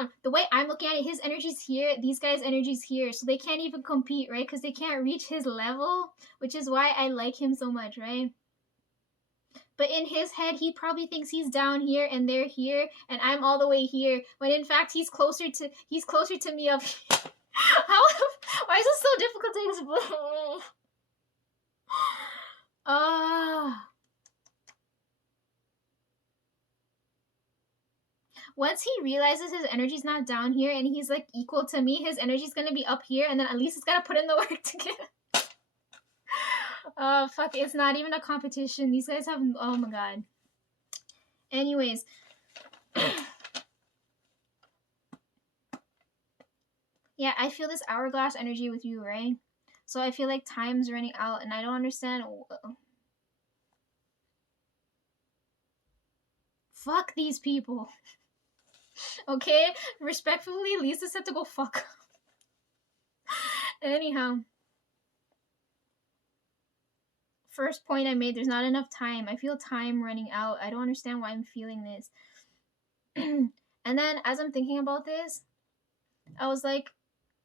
no. The way I'm looking at it, his energy's here, these guys' energy's here, so they can't even compete, right? Because they can't reach his level, which is why I like him so much, right? But in his head, he probably thinks he's down here and they're here, and I'm all the way here. When in fact, he's closer to me up here. How? Why is it so difficult to explain? Once he realizes his energy's not down here and he's like equal to me, his energy's gonna be up here, and then at least he's gotta put in the work to get. Oh fuck! It's not even a competition. These guys have. Oh my god. Anyways. Yeah, I feel this hourglass energy with you, right? So I feel like time's running out, and I don't understand. Fuck these people. Okay? Respectfully, Lisa said to go fuck. Anyhow. First point I made, there's not enough time. I feel time running out. I don't understand why I'm feeling this. And then as I'm thinking about this, I was like,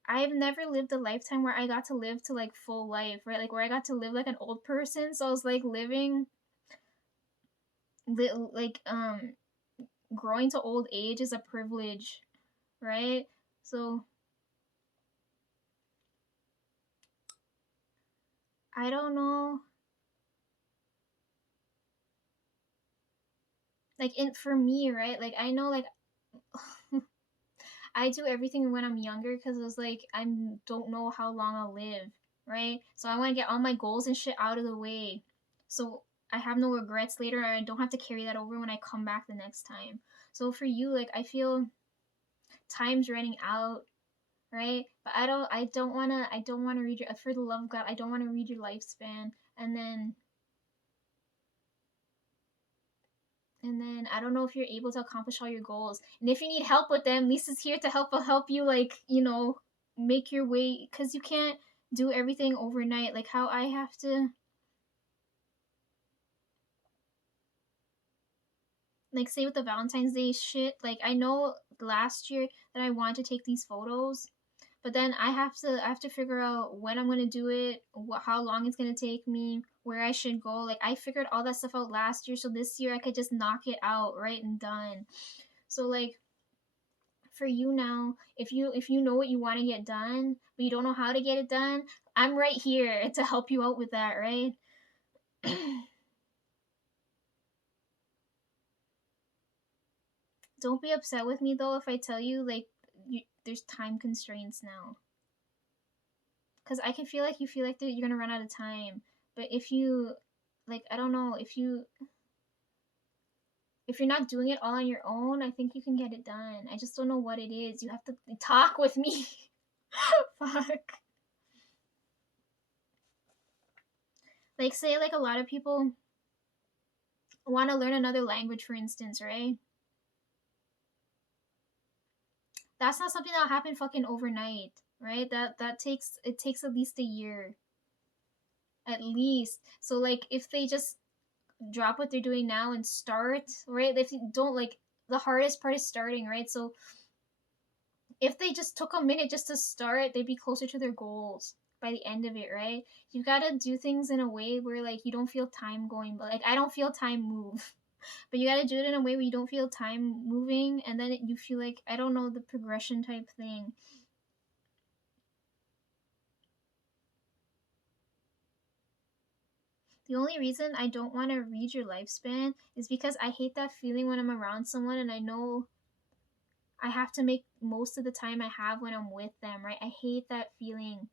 I've never lived a lifetime where I got to live to like full life, right? Like where I got to live like an old person. So I was like living like growing to old age is a privilege, right? So I don't know. Like for me, right? Like I know like I do everything when I'm younger because it was like I don't know how long I'll live, right? So I want to get all my goals and shit out of the way, so I have no regrets later. I don't have to carry that over when I come back the next time. So for you, like I feel time's running out, right? But I don't wanna read your. For the love of God, I don't want to read your lifespan, and then I don't know if you're able to accomplish all your goals. And if you need help with them, Lisa's here to help you, like, make your way, because you can't do everything overnight. Like how I have to, like, say with the Valentine's Day shit. Like I know last year that I wanted to take these photos, but then I have to figure out when I'm gonna do it, how long it's gonna take me, where I should go. Like I figured all that stuff out last year, so this year I could just knock it out right and done. So like for you now, if you know what you want to get done but you don't know how to get it done, I'm right here to help you out with that, right? Don't be upset with me though if I tell you like there's time constraints now, because I can feel like you feel like that you're gonna run out of time. But if you, like, I don't know, if you're not doing it all on your own, I think you can get it done. I just don't know what it is. You have to talk with me. Fuck. Like say like a lot of people want to learn another language, for instance, right? That's not something that'll happen fucking overnight, right? It takes at least a year. At least. So like if they just drop what they're doing now and start, right? If you don't, like, the hardest part is starting, right? So if they just took a minute just to start, they'd be closer to their goals by the end of it, right? You gotta do things in a way where like you don't feel time going, but like I don't feel time move. But you gotta do it in a way where you don't feel time moving, and then you feel like, I don't know, the progression type thing. The only reason I don't want to read your lifespan is because I hate that feeling when I'm around someone and I know I have to make most of the time I have when I'm with them, right? I hate that feeling.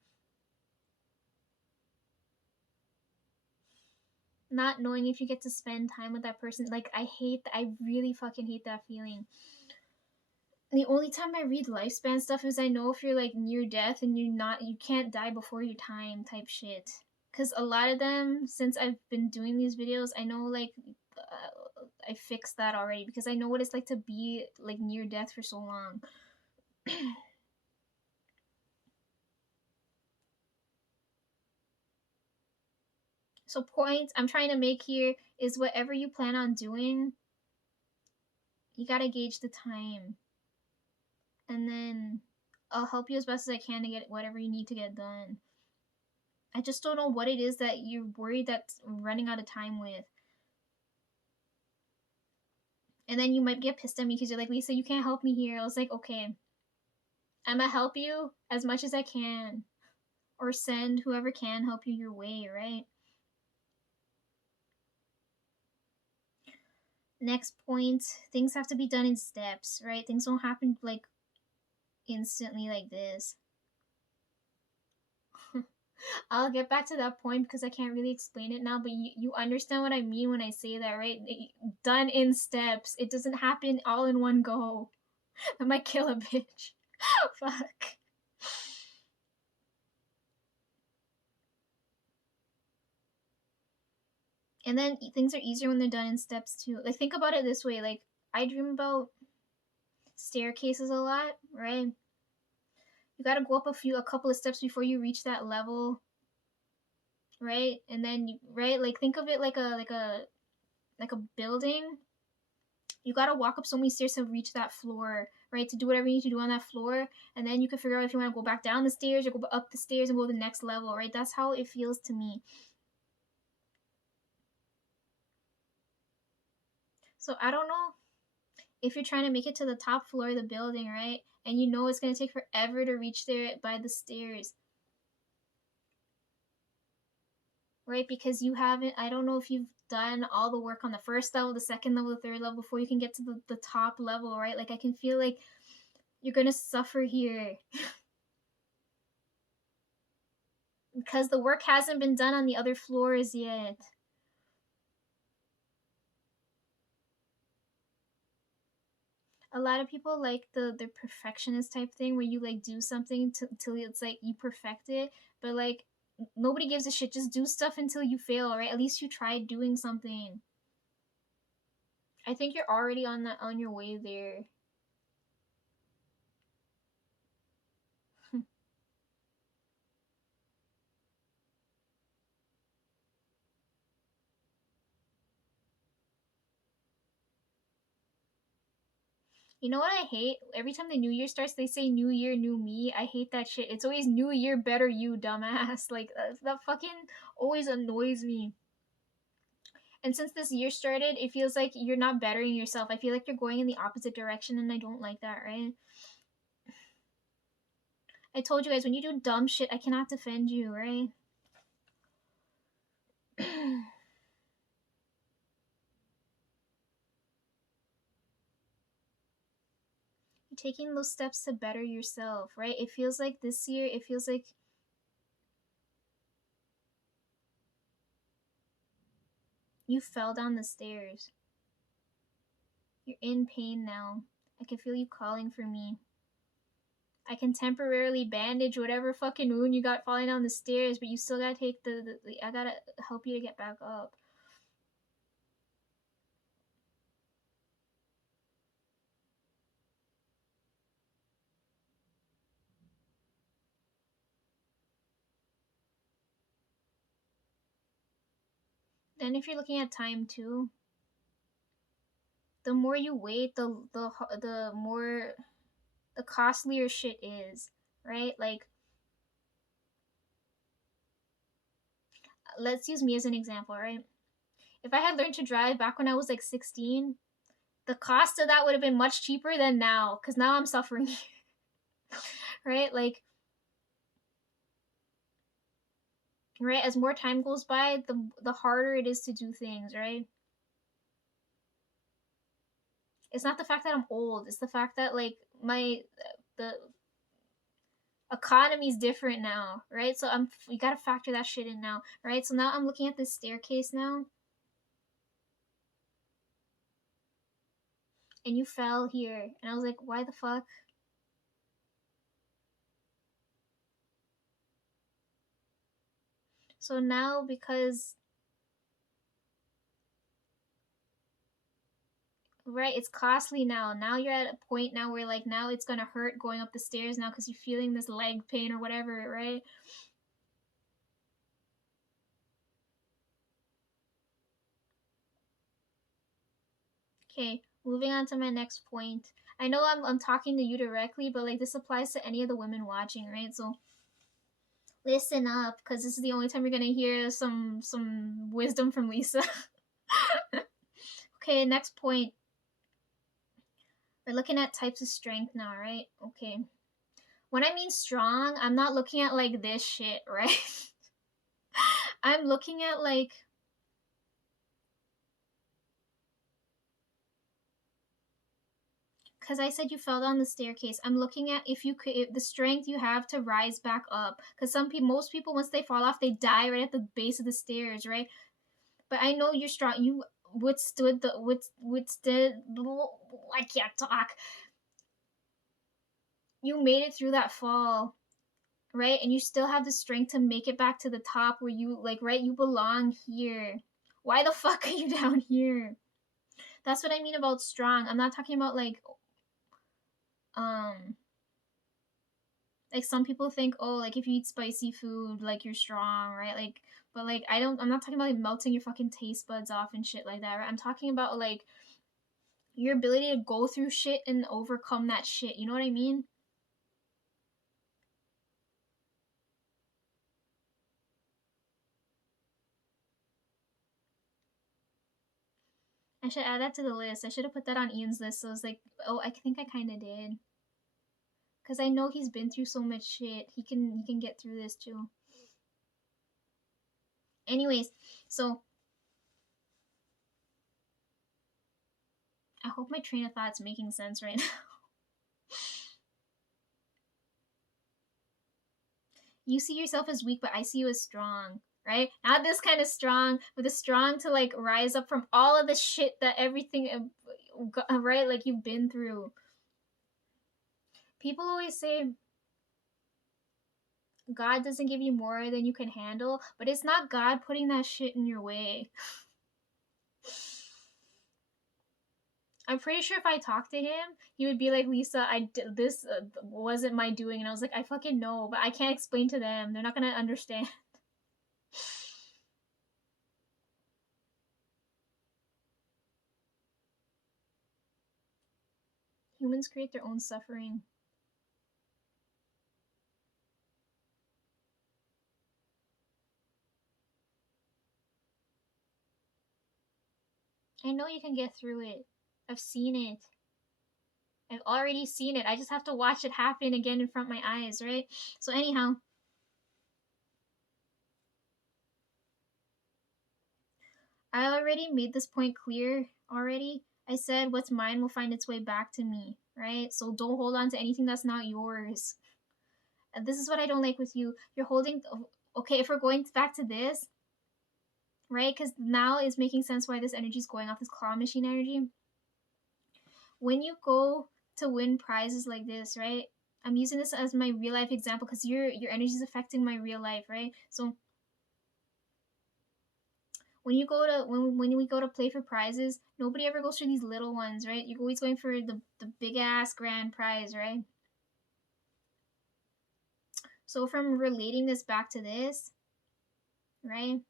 Not knowing if you get to spend time with that person. Like, I really fucking hate that feeling. The only time I read lifespan stuff is I know if you're like near death and you can't die before your time type shit. Because a lot of them, since I've been doing these videos, I know like I fixed that already because I know what it's like to be like near death for so long. So point I'm trying to make here is whatever you plan on doing, you gotta gauge the time. and then I'll help you as best as I can to get whatever you need to get done. I just don't know what it is that you're worried that's running out of time with. And then you might get pissed at me because you're like, Lisa, you can't help me here. I was like, okay, I'm gonna help you as much as I can. Or send whoever can help you your way, right? Next point, things have to be done in steps, right? Things don't happen like instantly like this. I'll get back to that point because I can't really explain it now, but you understand what I mean when I say that, right? Done in steps. It doesn't happen all in one go. I might kill a bitch. Fuck. And then things are easier when they're done in steps too. Like, think about it this way. Like, I dream about staircases a lot, right? You gotta go up a couple of steps before you reach that level, right? And then right, like think of it like a building. You gotta walk up so many stairs to reach that floor, right? To do whatever you need to do on that floor, and then you can figure out if you want to go back down the stairs or go up the stairs and go to the next level, right? That's how it feels to me. So I don't know if you're trying to make it to the top floor of the building, right? And you know it's gonna take forever to reach there by the stairs, right? Because you haven't, I don't know if you've done all the work on the first level, the second level, the third level before you can get to the top level, right? Like, I can feel like you're gonna suffer here because the work hasn't been done on the other floors yet. A lot of people like the perfectionist type thing where you like do something till it's like you perfect it, but like nobody gives a shit. Just do stuff until you fail, right? At least you tried doing something. I think you're already on your way there. You know what I hate? Every time the new year starts, they say new year, new me. I hate that shit. It's always new year, better you, dumbass. Like, that fucking always annoys me. And since this year started, it feels like you're not bettering yourself. I feel like you're going in the opposite direction, and I don't like that, right? I told you guys, when you do dumb shit, I cannot defend you, right? Taking those steps to better yourself, right? It feels like this year, it feels like you fell down the stairs. You're in pain now. I can feel you calling for me. I can temporarily bandage whatever fucking wound you got falling down the stairs, but you still gotta take I gotta help you to get back up. Then if you're looking at time too, the more you wait, the more the costlier shit is, right? Like, let's use me as an example, right? If I had learned to drive back when I was like 16, the cost of that would have been much cheaper than now, because now I'm suffering. Right? Like, right, as more time goes by, the harder it is to do things, right? It's not the fact that I'm old, it's the fact that like my the economy's different now, right? So you gotta factor that shit in now, right? So now I'm looking at this staircase now, and you fell here, and I was like, why the fuck? So now, because right, it's costly now. Now you're at a point now where like now it's gonna hurt going up the stairs now because you're feeling this leg pain or whatever, right? Okay, moving on to my next point. I know I'm talking to you directly, but like this applies to any of the women watching, right? So listen up, because this is the only time you're gonna hear some wisdom from Lisa. Okay, next point. We're looking at types of strength now, right? Okay. When I mean strong, I'm not looking at like this shit, right? I'm looking at like, because I said you fell down the staircase. I'm looking at if you could, if the strength you have to rise back up. Because most people, once they fall off, they die right at the base of the stairs, right? But I know you're strong. You withstood. I can't talk. You made it through that fall, right? And you still have the strength to make it back to the top where you like, right? You belong here. Why the fuck are you down here? That's what I mean about strong. I'm not talking about um like some people think, oh, like if you eat spicy food, like you're strong, right? Like, but like I'm not talking about like melting your fucking taste buds off and shit like that, right? I'm talking about like your ability to go through shit and overcome that shit. You know what I mean? I should add that to the list. I should have put that on Ian's list. So I was like, oh, I think I kind of did, because I know he's been through so much shit. He can get through this too. Anyways, so I hope my train of thought's making sense right now. You see yourself as weak, but I see you as strong, right? Not this kind of strong, but the strong to like rise up from all of the shit that everything, right? Like you've been through. People always say God doesn't give you more than you can handle, but it's not God putting that shit in your way. I'm pretty sure if I talked to him, he would be like, Lisa, this wasn't my doing. And I was like, I fucking know, but I can't explain to them. They're not gonna understand. Humans create their own suffering. I know you can get through it. I've seen it. I've already seen it. I just have to watch it happen again in front of my eyes, right? So anyhow, I already made this point clear already. I said what's mine will find its way back to me, right? So don't hold on to anything that's not yours. And this is what I don't like with you. You're holding, okay, if we're going back to this, right? Because now it's making sense why this energy is going off, this claw machine energy. When you go to win prizes like this, right? I'm using this as my real life example because your energy is affecting my real life, right? So when you go to when we go to play for prizes, nobody ever goes for these little ones, right? You're always going for the big ass grand prize, right? So from relating this back to this, right?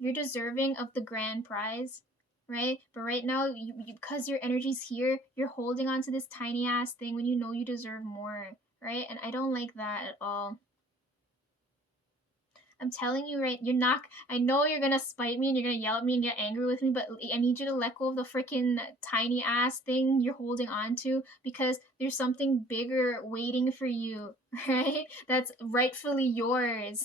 You're deserving of the grand prize, right? But right now, because your energy's here, you're holding on to this tiny ass thing when you know you deserve more, right? And I don't like that at all. I'm telling you, right? You're not. I know you're gonna spite me and you're gonna yell at me and get angry with me, but I need you to let go of the freaking tiny ass thing you're holding on to because there's something bigger waiting for you, right? That's rightfully yours.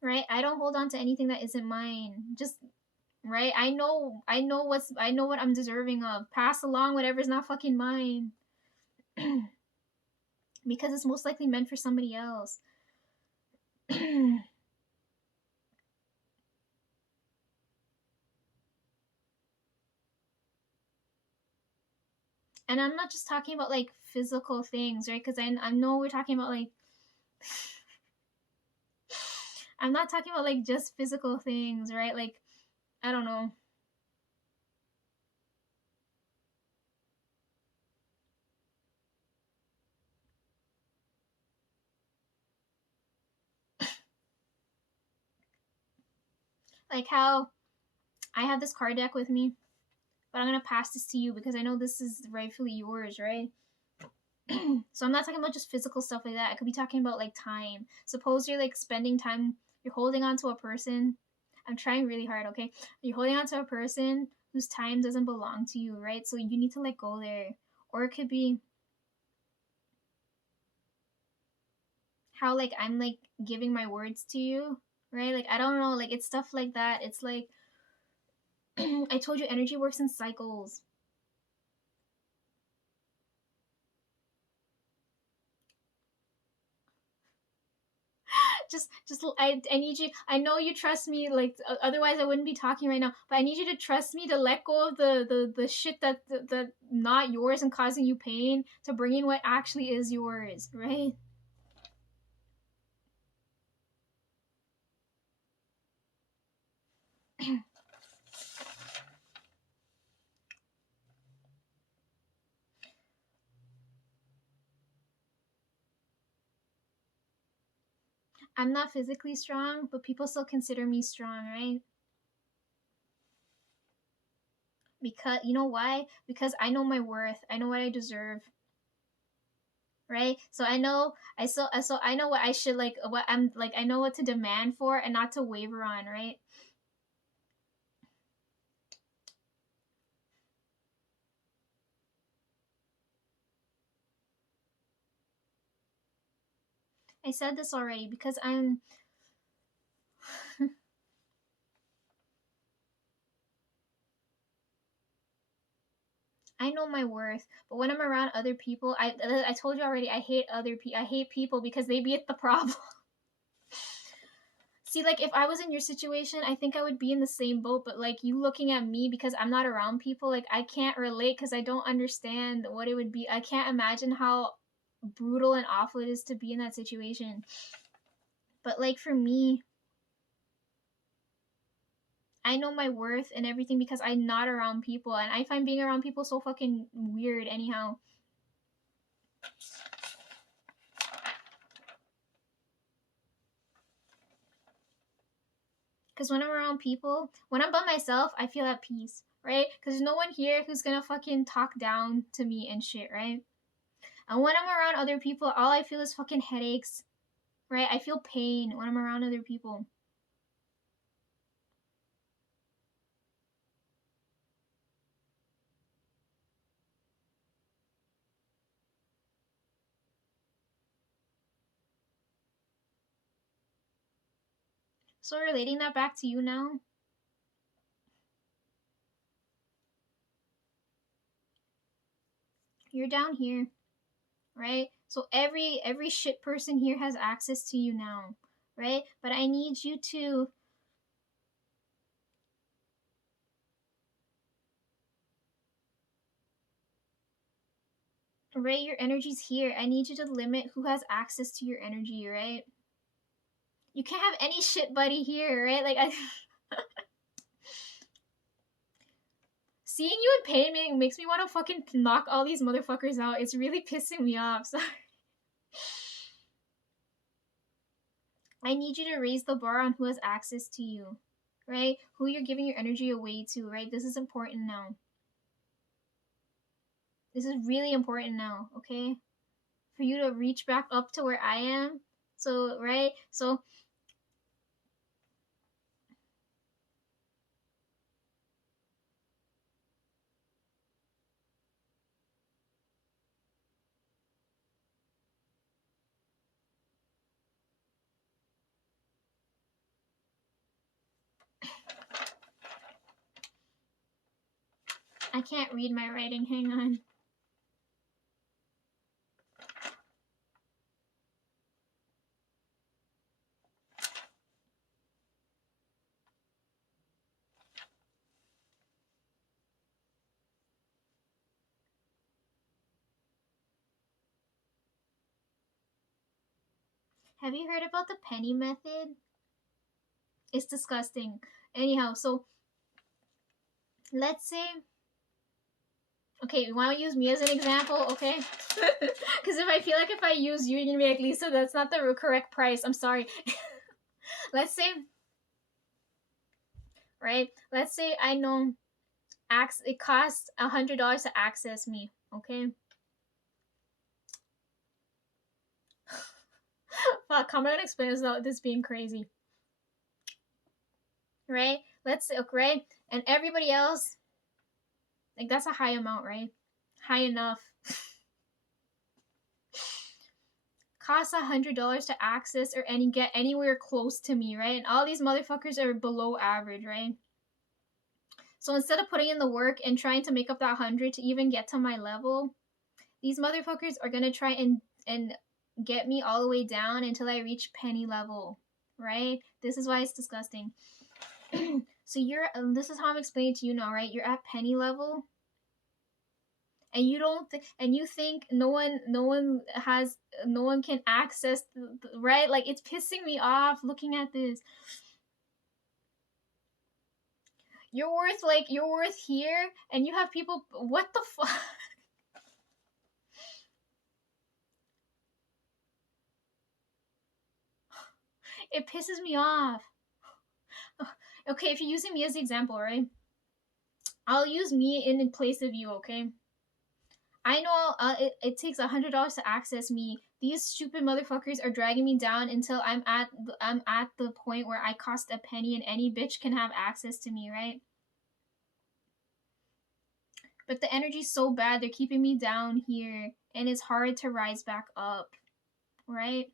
Right? I don't hold on to anything that isn't mine. Just right? I know what I'm deserving of. Pass along whatever's not fucking mine. Because it's most likely meant for somebody else. And I'm not just talking about like physical things, right? Because I know we're talking about like I'm not talking about like just physical things, right? Like I don't know. Like how I have this card deck with me, but I'm gonna pass this to you because I know this is rightfully yours, right? So I'm not talking about just physical stuff like that. I could be talking about like time. Suppose you're like spending time, you're holding on to a person. I'm trying really hard, okay? You're holding on to a person whose time doesn't belong to you, right? So you need to let go there. Or it could be how like I'm like giving my words to you, right? Like I don't know, like it's stuff like that. It's like I told you energy works in cycles. Just I need you. I know you trust me, like otherwise I wouldn't be talking right now, but I need you to trust me to let go of the shit that not yours and causing you pain, to bring in what actually is yours, right? I'm not physically strong, but people still consider me strong, right? Because you know why? Because I know my worth. I know what I deserve, right? So I know what I should like, what I'm like, I know what to demand for and not to waver on, right? I said this already because I know my worth, but when I'm around other people, I told you already, I hate other people. I hate people because they be at the problem. See, like if I was in your situation, I think I would be in the same boat. But like you looking at me because I'm not around people, like I can't relate because I don't understand what it would be. I can't imagine how brutal and awful it is to be in that situation. But like for me, I know my worth and everything because I'm not around people, and I find being around people so fucking weird. Anyhow, because when I'm around people, when I'm by myself, I feel at peace, right? Because there's no one here who's gonna fucking talk down to me and shit, right? And when I'm around other people, all I feel is fucking headaches, right? I feel pain when I'm around other people. So relating that back to you now, you're down here, right? So every shit person here has access to you now, right? But I need you to, right? Your energy's here. I need you to limit who has access to your energy, right? You can't have any shit buddy here, right? Like I seeing you in pain makes me want to fucking knock all these motherfuckers out. It's really pissing me off. Sorry. I need you to raise the bar on who has access to you, right? Who you're giving your energy away to, right? This is important now. This is really important now, okay? For you to reach back up to where I am. So, right? So, I can't read my writing. Hang on. Have you heard about the penny method? It's disgusting. Anyhow, so let's say, okay, why don't use me as an example, okay? Because if I feel like if I use you, you're gonna be like, Lisa, that's not the correct price. I'm sorry. Let's say right? Let's say I know it costs $100 to access me, okay? Fuck, how am I gonna explain this without this being crazy? Right? Let's say, okay, right? And everybody else, like, that's a high amount, right? High enough. Costs $100 to access or get anywhere close to me, right? And all these motherfuckers are below average, right? So instead of putting in the work and trying to make up that 100 to even get to my level, these motherfuckers are gonna try and get me all the way down until I reach penny level, right? This is why it's disgusting. So this is how I'm explaining to you now, right? You're at penny level, and you don't and you think no one can access right? Like, it's pissing me off looking at this. You're worth here, and you have people. What the fuck? It pisses me off. Okay, if you're using me as the example, right? I'll use me in place of you, okay? I know it takes $100 to access me. These stupid motherfuckers are dragging me down until I'm at the point where I cost a penny and any bitch can have access to me, right? But the energy's so bad, they're keeping me down here, and it's hard to rise back up, right?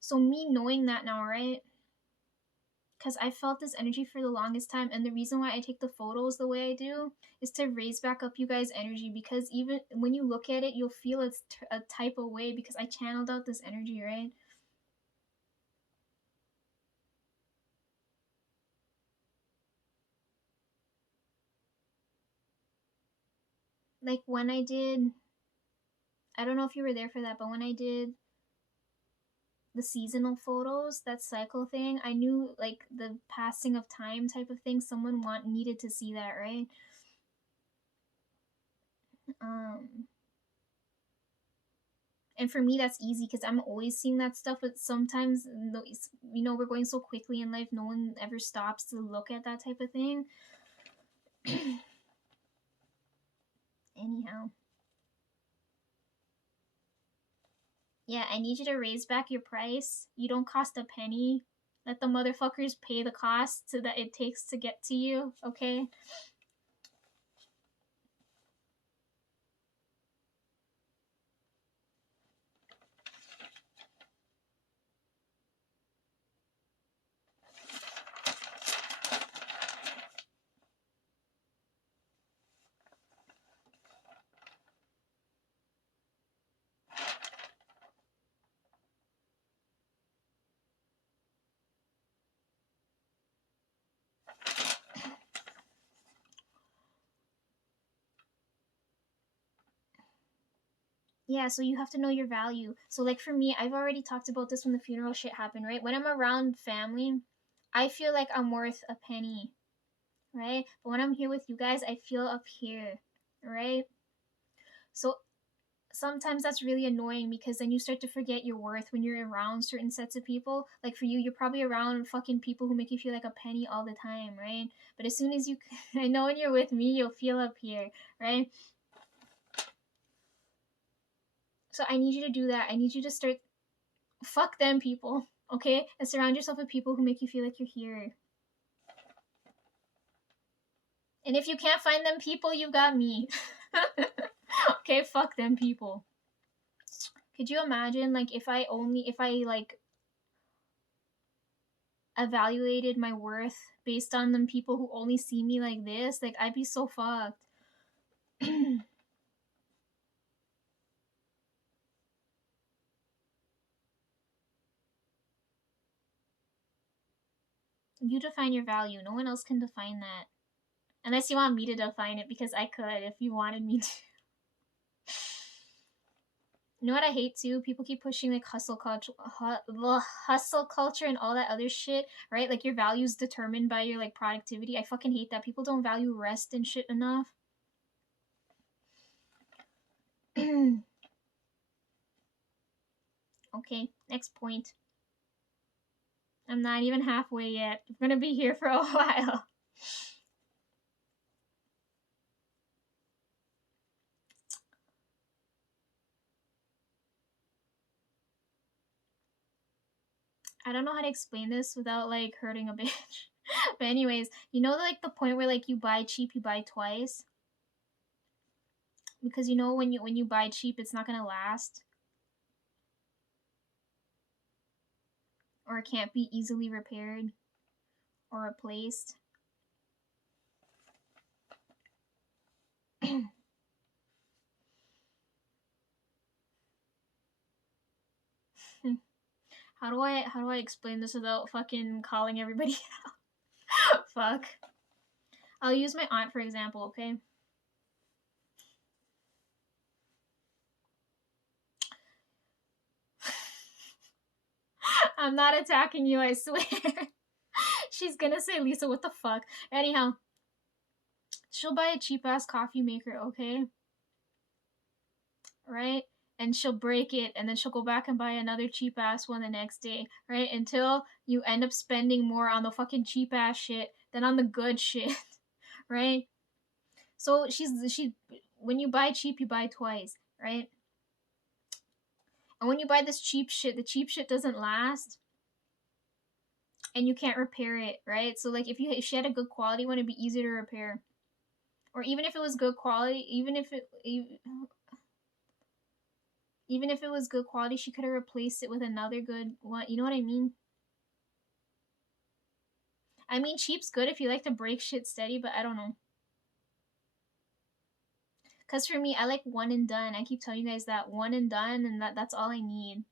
So me knowing that now, right? Because I felt this energy for the longest time, and the reason why I take the photos the way I do is to raise back up you guys' energy, because even when you look at it, you'll feel it's a type of way because I channeled out this energy, right? Like when I did, I don't know if you were there for that, but when I did the seasonal photos, that cycle thing, I knew like the passing of time type of thing, someone needed to see that, right? Um and for me that's easy because I'm always seeing that stuff, but sometimes, we're going so quickly in life, no one ever stops to look at that type of thing. Anyhow, yeah, I need you to raise back your price. You don't cost a penny. Let the motherfuckers pay the cost that it takes to get to you, okay? Yeah, so you have to know your value. So, like, for me, I've already talked about this when the funeral shit happened, right? When I'm around family, I feel like I'm worth a penny, right? But when I'm here with you guys, I feel up here, right? So sometimes that's really annoying because then you start to forget your worth when you're around certain sets of people. Like for you, you're probably around fucking people who make you feel like a penny all the time, right? But as soon as you, I know when you're with me, you'll feel up here, right? So I need you to do that. I need you to start, fuck them people, okay? And surround yourself with people who make you feel like you're here. And if you can't find them people, you've got me. Okay, fuck them people. Could you imagine, like, if I like evaluated my worth based on them people who only see me like this? Like, I'd be so fucked. You define your value. No one else can define that. Unless you want me to define it, because I could if you wanted me to. You know what I hate too? People keep pushing like hustle culture, hustle culture, and all that other shit, right? Like your value's determined by your like productivity. I fucking hate that. People don't value rest and shit enough. Okay, next point. I'm not even halfway yet. I'm gonna be here for a while. I don't know how to explain this without like hurting a bitch. But anyways, you know like the point where like you buy cheap, you buy twice? Because you know when you buy cheap it's not gonna last. Or it can't be easily repaired or replaced. How do I explain this without fucking calling everybody out? Fuck. I'll use my aunt for example, okay? I'm not attacking you, I swear. She's gonna say, Lisa, what the fuck? Anyhow, she'll buy a cheap ass coffee maker, okay? Right? And she'll break it, and then she'll go back and buy another cheap ass one the next day, right? Until you end up spending more on the fucking cheap ass shit than on the good shit, right? So she when you buy cheap, you buy twice, right? And when you buy this cheap shit, the cheap shit doesn't last, and you can't repair it, right? So like if she had a good quality one, it'd be easier to repair, or even if it was good quality, even if it was good quality, she could have replaced it with another good one. You know what I mean? I mean, cheap's good if you like to break shit steady, but I don't know. Cause for me, I like one and done. I keep telling you guys that one and done, and that's all I need.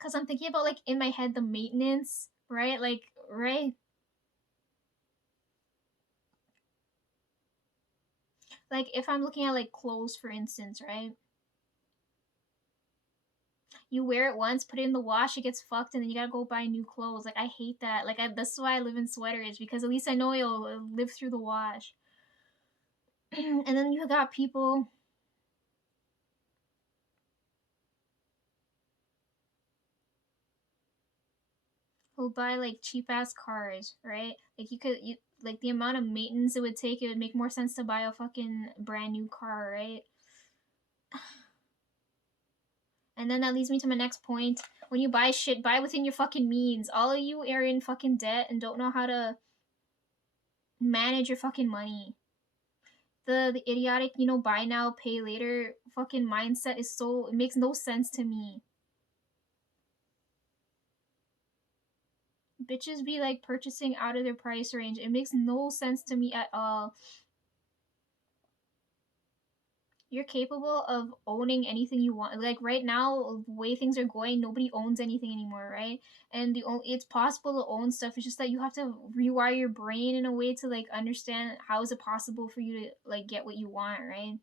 Cause I'm thinking about like in my head the maintenance, right? Like right. Like if I'm looking at like clothes, for instance, right? You wear it once, put it in the wash, it gets fucked, and then you gotta go buy new clothes. Like I hate that. Like this is why I live in sweaters, because at least I know it'll live through the wash. And then you got people who buy like cheap ass cars, right? Like like the amount of maintenance it would take, it would make more sense to buy a fucking brand new car, right? And then that leads me to my next point. When you buy shit, buy within your fucking means. All of you are in fucking debt and don't know how to manage your fucking money. The idiotic, buy now, pay later fucking mindset is it makes no sense to me. Bitches be like purchasing out of their price range. It makes no sense to me at all. You're capable of owning anything you want. Like right now, the way things are going, nobody owns anything anymore, right? And it's possible to own stuff. It's just that you have to rewire your brain in a way to like understand how is it possible for you to like get what you want, right?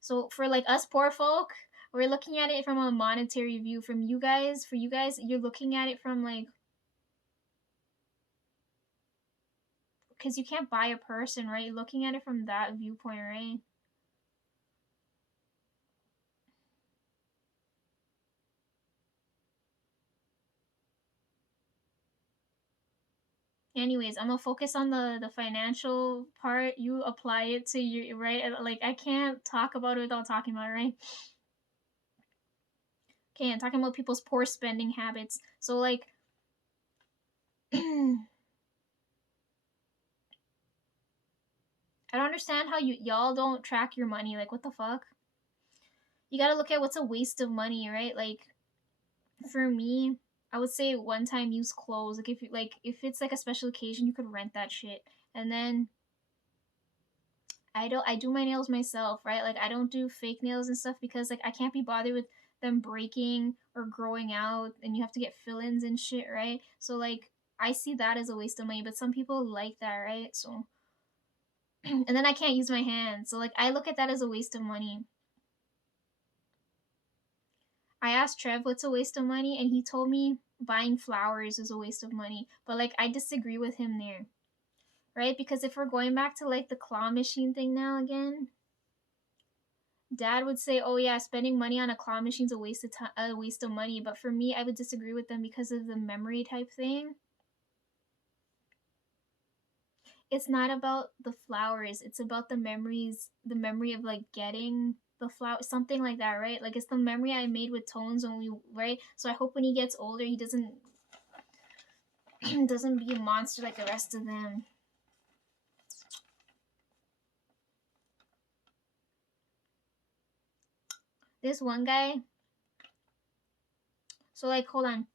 So for like us poor folk, we're looking at it from a monetary view. For you guys, you're looking at it from like, because you can't buy a person, right? You're looking at it from that viewpoint, right? Anyways, I'm gonna focus on the financial part. You apply it to you, right? Like I can't talk about it without talking about it, right? Okay, I'm talking about people's poor spending habits. So like I don't understand how y'all don't track your money. Like what the fuck? You gotta look at what's a waste of money, right? Like for me, I would say one time use clothes. Like if it's like a special occasion, you could rent that shit. And then I do my nails myself, right? Like I don't do fake nails and stuff because like I can't be bothered with them breaking or growing out and you have to get fill-ins and shit, right? So like I see that as a waste of money, but some people like that, right? So and then I can't use my hands. So like I look at that as a waste of money. I asked Trev what's a waste of money and he told me buying flowers is a waste of money. But like I disagree with him there. Right? Because if we're going back to like the claw machine thing now again, Dad would say, "Oh yeah, spending money on a claw machine's a waste of time, a waste of money." But for me, I would disagree with them because of the memory type thing. It's not about the flowers, it's about the memories, the memory of like getting the flower, something like that, right? Like it's the memory I made with Tones when we, right? So I hope when he gets older he doesn't doesn't be a monster like the rest of them. This one guy, so like hold on.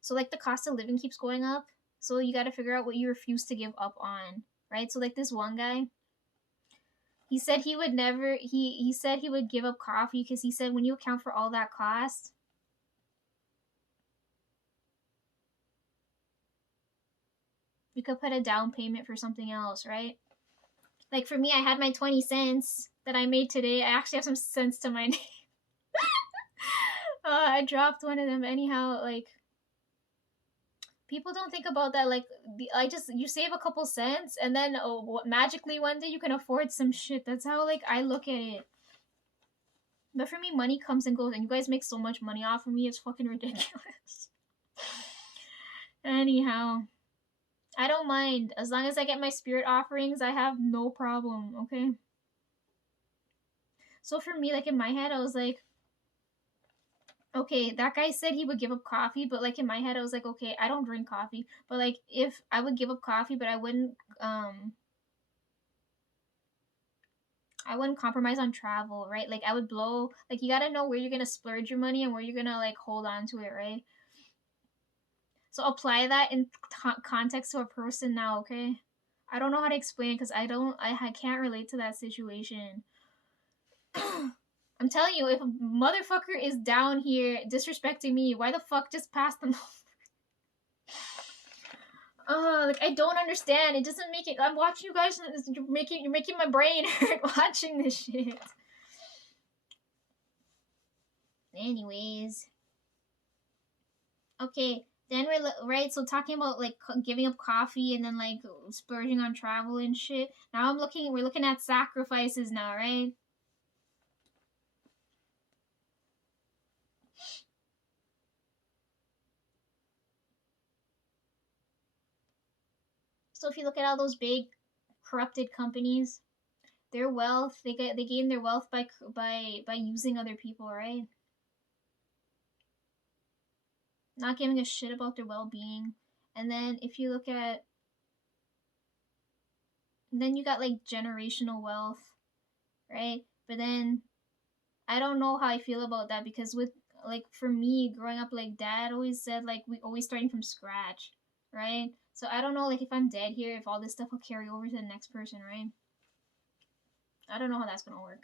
So like the cost of living keeps going up. So you got to figure out what you refuse to give up on, right? So like this one guy, he said he would never he said he would give up coffee because he said when you account for all that cost, you could put a down payment for something else, right? Like for me, I had my 20 cents that I made today. I actually have some cents to my name. I dropped one of them anyhow. Like people don't think about that. Like I just you save a couple cents and then magically one day you can afford some shit. That's how like I look at it. But for me, money comes and goes, and you guys make so much money off of me. It's fucking ridiculous. Anyhow, I don't mind as long as I get my spirit offerings. I have no problem. Okay. So for me, like in my head, I was like, okay, that guy said he would give up coffee, but like in my head, I was like, okay, I don't drink coffee, but like if I would give up coffee, but I wouldn't compromise on travel, right? Like I would blow, like you gotta know where you're gonna splurge your money and where you're gonna like hold on to it, right? So apply that in context to a person now, okay? I don't know how to explain it because I can't relate to that situation. I'm telling you, if a motherfucker is down here disrespecting me, why the fuck just pass them? Like I don't understand. It doesn't make it. I'm watching you guys. You're making my brain hurt watching this shit. Anyways, okay. Then we're right. So talking about like giving up coffee and then like splurging on travel and shit. Now I'm looking. We're looking at sacrifices now, right? So if you look at all those big corrupted companies, their wealth they gain their wealth by using other people, right? Not giving a shit about their well-being. And then if you look at then you got like generational wealth, right? But then I don't know how I feel about that because with like for me growing up, like dad always said like we always starting from scratch, right? So I don't know like if I'm dead here if all this stuff will carry over to the next person, right? I don't know how that's gonna work.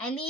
I leave